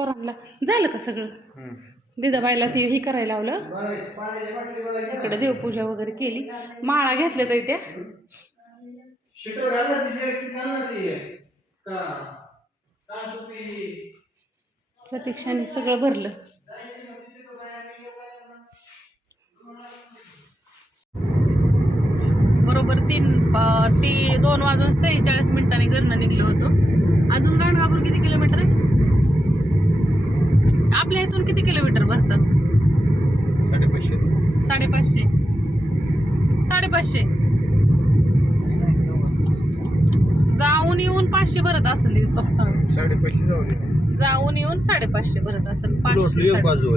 पोरांना. झालं का सगळं? दिदाबाईला ती हे करायला लावलं. इकडे देवपूजा वगैरे केली. माळा घेतल्या तर त्या. प्रतीक्षाने सगळं भरलं. बरोबर तीन ती दोन वाजून सेहेचाळीस मिनिटांनी घरनं निघलो होतो अजून गाणगापूर किती किलोमीटर आहे आपल्या इथून किती किलोमीटर भरतं? साडेपाचशे. साडेपाचशे. साडेपाचशे. जाऊन येऊन पाचशे भरत असेल ती पप्पा साडेपाचशे जाऊन येऊन साडेपाचशे भरत असेल पाचशे बाजू?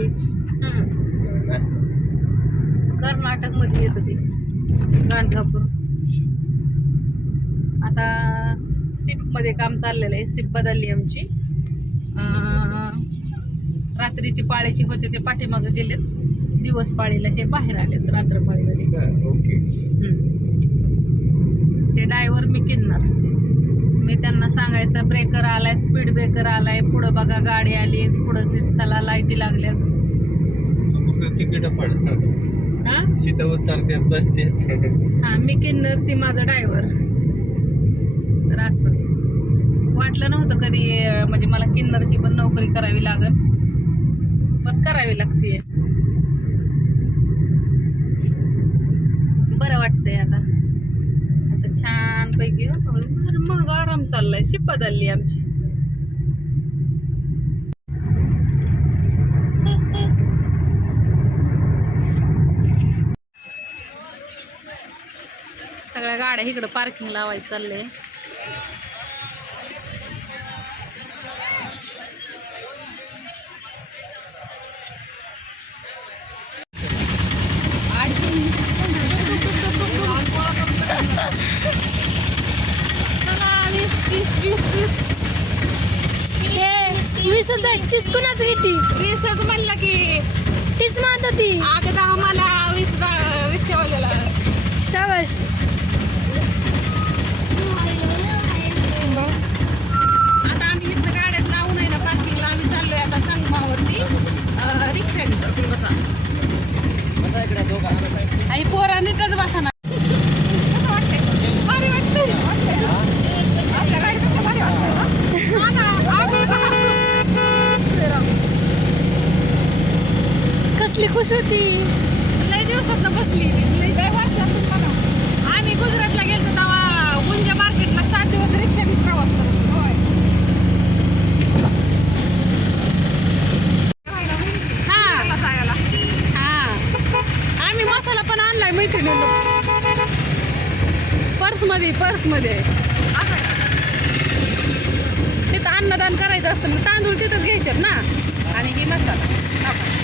कर्नाटकमध्ये येतं ते गाणगापूर. आता सिपमध्ये काम चाललेलं आहे सिप बदलली आमची. रात्रीची पाळीची होते ते पाठीमागं गेलेत. दिवस पाळीला हे बाहेर आलेत रात्र पाळीवाले? ओके. ते डायव्हर मी किनणार मी त्यांना सांगायचं ब्रेकर आलाय स्पीड ब्रेकर आलाय पुढं बघा गाडी आली पुढं नीट चला लाईटी लागल्यात. तिकीट हा? सीटावर बसते हा मी किन्नर ती माझा ड्रायव्हर तर असं. वाटलं नव्हतं कधी म्हणजे मला किन्नरची पण नोकरी करावी लागल. पण करावी लागते. बरं वाटतंय आता. आता छान पैकी हो मग आराम चाललाय. शिप बदलली आमची. सगळ्या गाड्या इकडं पार्किंग लावायचं चाललंय वीस हजार तीस कुणाच किती वीसच म्हणलं की तीस मात होती. अगं दहा मला वीस रिक्षावाल्याला शाबाश आता आम्ही इथं गाड्यात लावून आहे ना पार्किंगला आम्ही चाललोय आता संगमावरती. अं, रिक्षाने बसा. आणि पोरा नीटच बसा ना कसं वाटतंय भारी वाटतंय आपल्या गाडीपेक्षा भारी वाटतंय ना? हा ना, आम्ही बघा. कसली खुश होती लय दिवसात बसली ती. लय लय वर्षातून बघा आम्ही गुजरातला गेलो तेव्हा गुंजा मार्केटला सात दिवस रिक्षाने प्रवास करतो होय हा मसाला हा आम्ही मसाला पण आणलाय मैत्रिणीला पर्समध्ये मध्ये पर्स तिथं अन्नदान करायचं असतं मग तांदूळ तिथंच घ्यायचे ना. आणि ही मसाला.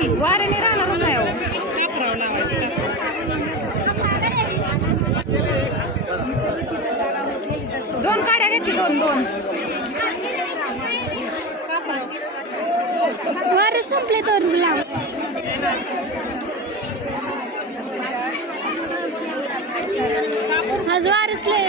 वाऱ्याने राहणारच नाही हो लावायचं दोन काड्या घेतली दोन दोन. वारे संपले तर लाव आज वारच लय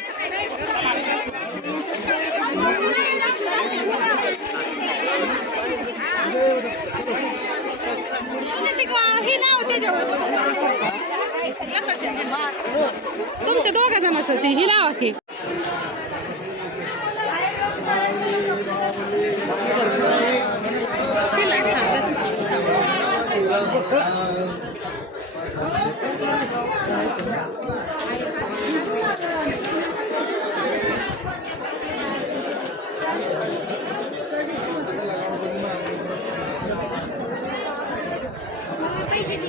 तुमच्या दोघा जणांचं ती ही लावा की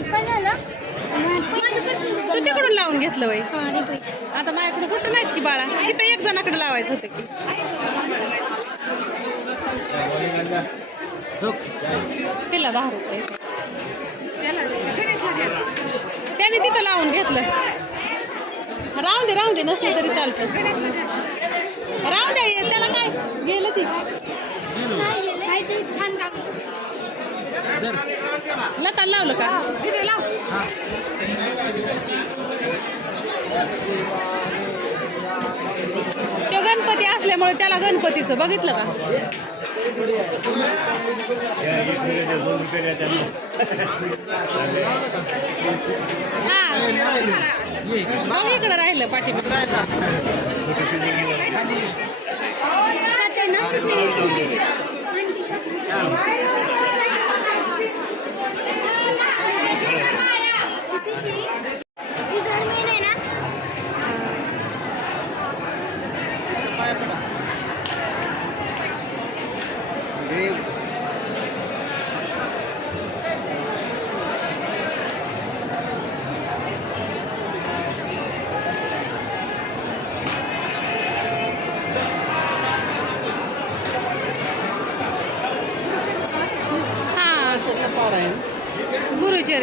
पण झालं तू तिकडून लावून घेतलं वय आता माझ्याकडे कुठं नाहीत की बाळा. इथं एक जणाकडे लावायचं होतं की. तिला दहा रुपये. त्याला गणेशला द्या. त्याने तिथं लावून घेतलं. राहून दे राहून दे नसलं तरी चालतं. राहून दे त्याला काय? गेलं ती. लता लावलं का? तिथे लाव. तो गणपती असल्यामुळे त्याला गणपतीचं बघितलं का? हा. मग इकडं राहिलं पाठीमाग. पाया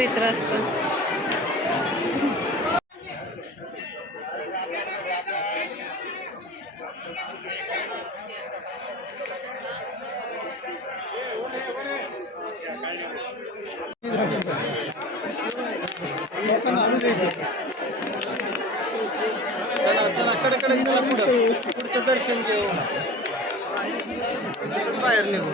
चित्र असतं चला चला कडकडे चला पुढं. पुढचं दर्शन घेऊ. बाहेर निघू.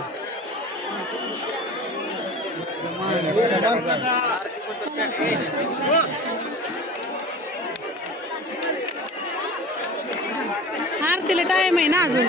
आरतीला टाइम आहे ना अजून?